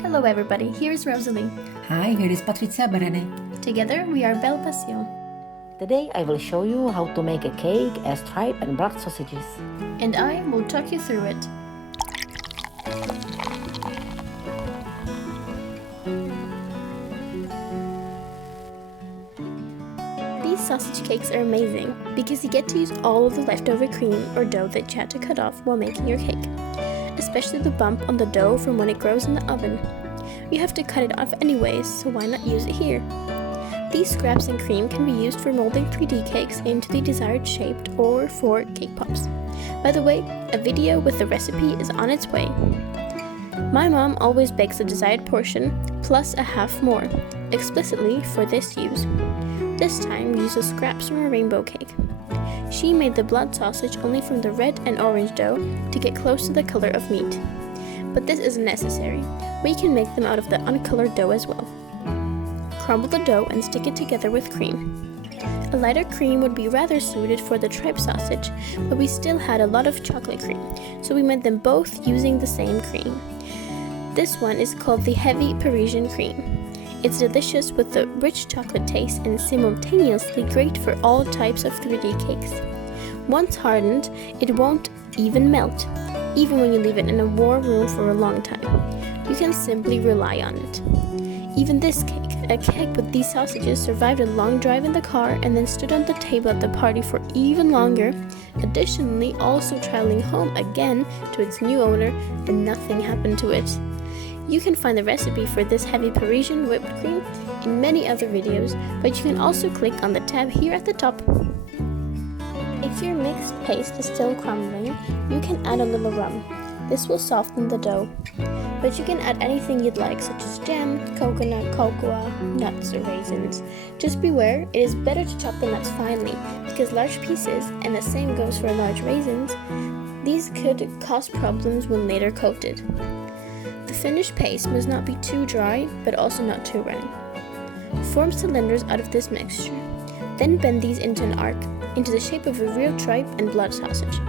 Hello everybody, here's Rosalie. Hi, here is Patrizia Berene. Together we are Bellepassion. Today I will show you how to make a cake as tripe and blood sausages. And I will talk you through it. These sausage cakes are amazing because you get to use all of the leftover cream or dough that you had to cut off while making your cake, especially the bump on the dough from when it grows in the oven. You have to cut it off anyways, so why not use it here? These scraps and cream can be used for molding 3D cakes into the desired shape or for cake pops. By the way, a video with the recipe is on its way. My mom always bakes the desired portion plus a half more, explicitly for this use. This time we use the scraps from a rainbow cake. She made the blood sausage only from the red and orange dough to get close to the color of meat. But this isn't necessary. We can make them out of the uncolored dough as well. Crumble the dough and stick it together with cream. A lighter cream would be rather suited for the tripe sausage, but we still had a lot of chocolate cream, so we made them both using the same cream. This one is called the heavy Parisian cream. It's delicious with the rich chocolate taste and simultaneously great for all types of 3D cakes. Once hardened, it won't even melt, even when you leave it in a warm room for a long time. You can simply rely on it. Even this cake, a cake with these sausages, survived a long drive in the car and then stood on the table at the party for even longer, additionally also traveling home again to its new owner, and nothing happened to it. You can find the recipe for this heavy Parisian whipped cream in many other videos, but you can also click on the tab here at the top. If your mixed paste is still crumbling, you can add a little rum. This will soften the dough. But you can add anything you'd like, such as jam, coconut, cocoa, nuts, or raisins. Just beware, it is better to chop the nuts finely, because large pieces, and the same goes for large raisins, these could cause problems when later coated. The finished paste must not be too dry, but also not too runny. Form cylinders out of this mixture. Then bend these into an arc, into the shape of a real tripe and blood sausage.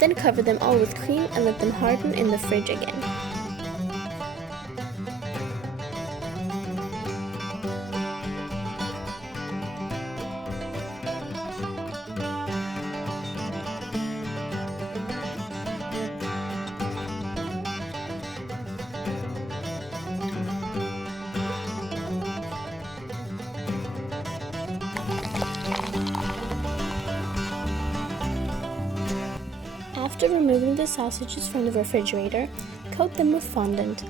Then cover them all with cream and let them harden in the fridge again. After removing the sausages from the refrigerator, coat them with fondant.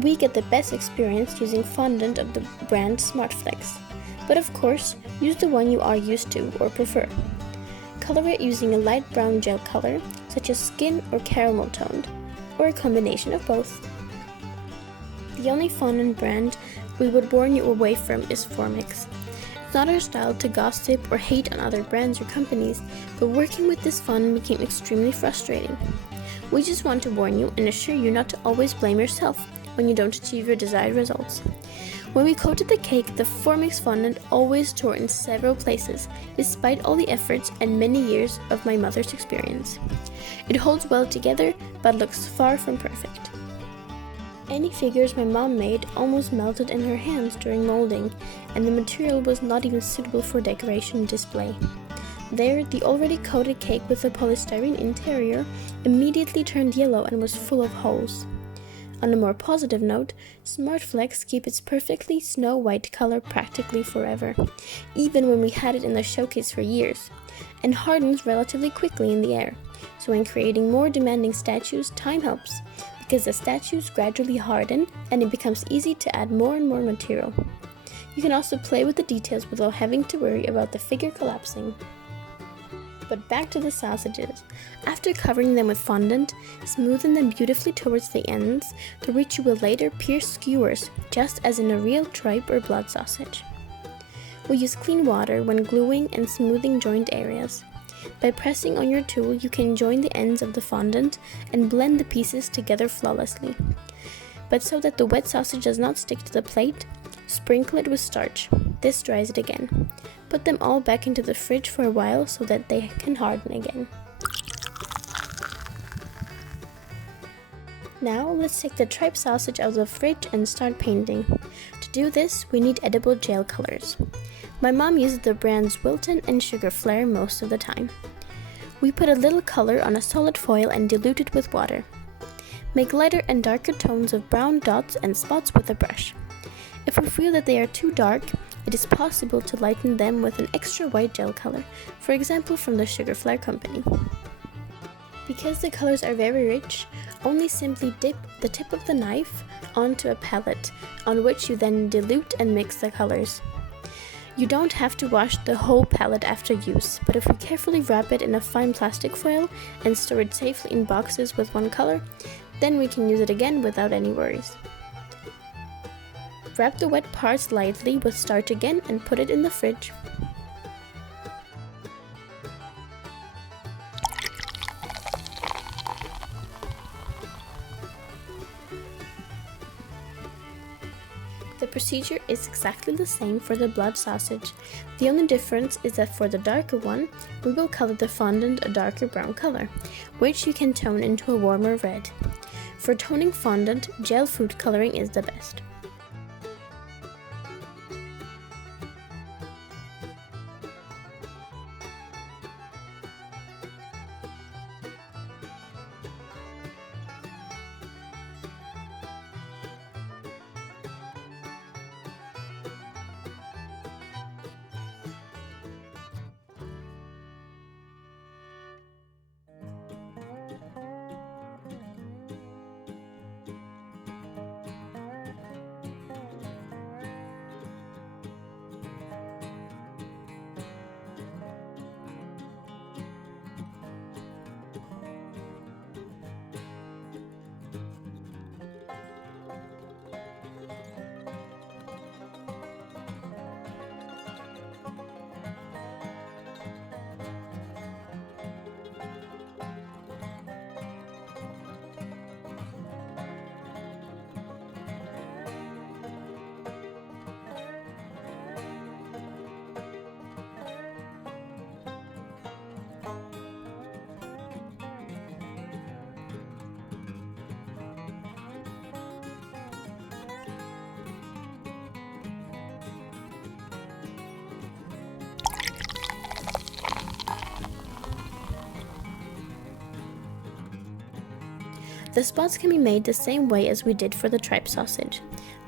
We get the best experience using fondant of the brand SmartflexVelvet I, but of course, use the one you are used to or prefer. Color it using a light brown gel color, such as skin or caramel toned, or a combination of both. The only fondant brand we would warn you away from is Formix. It's not our style to gossip or hate on other brands or companies, but working with this fondant became extremely frustrating. We just want to warn you and assure you not to always blame yourself when you don't achieve your desired results. When we coated the cake, the Formix fondant always tore in several places, despite all the efforts and many years of my mother's experience. It holds well together, but looks far from perfect. Any figures my mom made almost melted in her hands during molding, and the material was not even suitable for decoration and display. There, the already coated cake with the polystyrene interior immediately turned yellow and was full of holes. On a more positive note, SmartflexVelvet keeps its perfectly snow-white color practically forever, even when we had it in the showcase for years, and hardens relatively quickly in the air, so when creating more demanding statues, time helps, because the statues gradually harden and it becomes easy to add more and more material. You can also play with the details without having to worry about the figure collapsing. But back to the sausages. After covering them with fondant, smoothen them beautifully towards the ends, through which you will later pierce skewers, just as in a real tripe or blood sausage. We use clean water when gluing and smoothing joint areas. By pressing on your tool, you can join the ends of the fondant and blend the pieces together flawlessly. But so that the wet sausage does not stick to the plate, sprinkle it with starch. This dries it again. Put them all back into the fridge for a while so that they can harden again. Now let's take the tripe sausage out of the fridge and start painting. To do this, we need edible gel colors. My mom uses the brands Wilton and Sugar Flare most of the time. We put a little color on a solid foil and dilute it with water. Make lighter and darker tones of brown dots and spots with a brush. If we feel that they are too dark, it is possible to lighten them with an extra white gel color, for example from the Sugar Flare company. Because the colors are very rich, only simply dip the tip of the knife onto a palette, on which you then dilute and mix the colors. You don't have to wash the whole palette after use, but if we carefully wrap it in a fine plastic foil and store it safely in boxes with one color, then we can use it again without any worries. Wrap the wet parts lightly with starch again and put it in the fridge. The procedure is exactly the same for the blood sausage. The only difference is that for the darker one, we will color the fondant a darker brown color, which you can tone into a warmer red. For toning fondant, gel food coloring is the best. The spots can be made the same way as we did for the tripe sausage.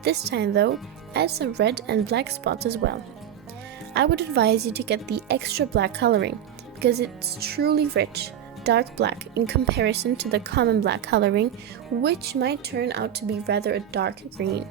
This time though, add some red and black spots as well. I would advise you to get the extra black coloring because it's truly rich, dark black in comparison to the common black coloring, which might turn out to be rather a dark green.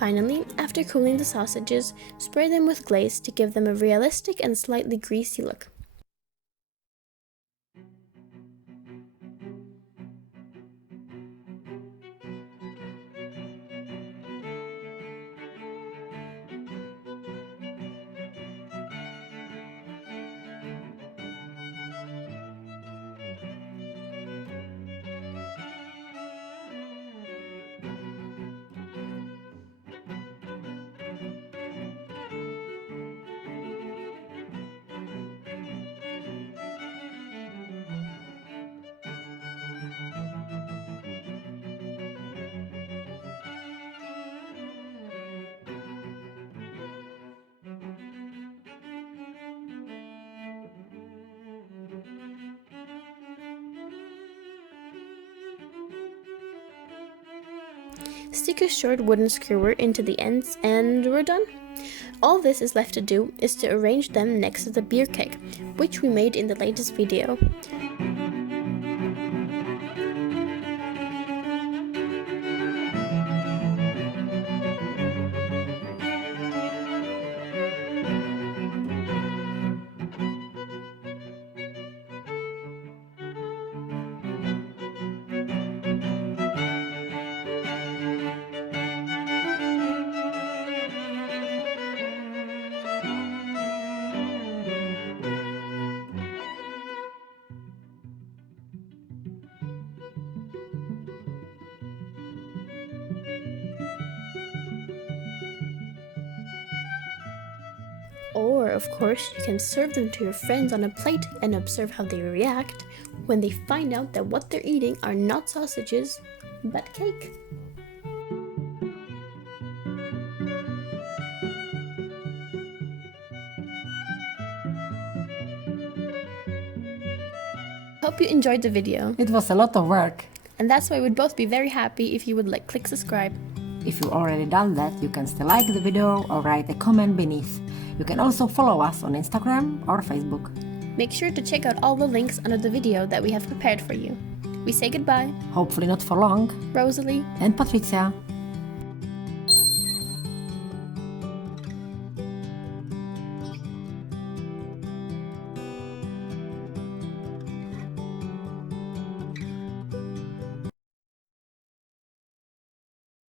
Finally, after cooling the sausages, spray them with glaze to give them a realistic and slightly greasy look. Stick a short wooden skewer into the ends and we're done. All this is left to do is to arrange them next to the beer keg, which we made in the latest video. Or, of course, you can serve them to your friends on a plate and observe how they react when they find out that what they're eating are not sausages, but cake. Hope you enjoyed the video, It was a lot of work. and that's why we'd both be very happy if you would click subscribe. If you've already done that, you can still like the video or write a comment beneath. You can also follow us on Instagram or Facebook. Make sure to check out all the links under the video that we have prepared for you. We say goodbye, Hopefully not for long. Rosalie And Patricia.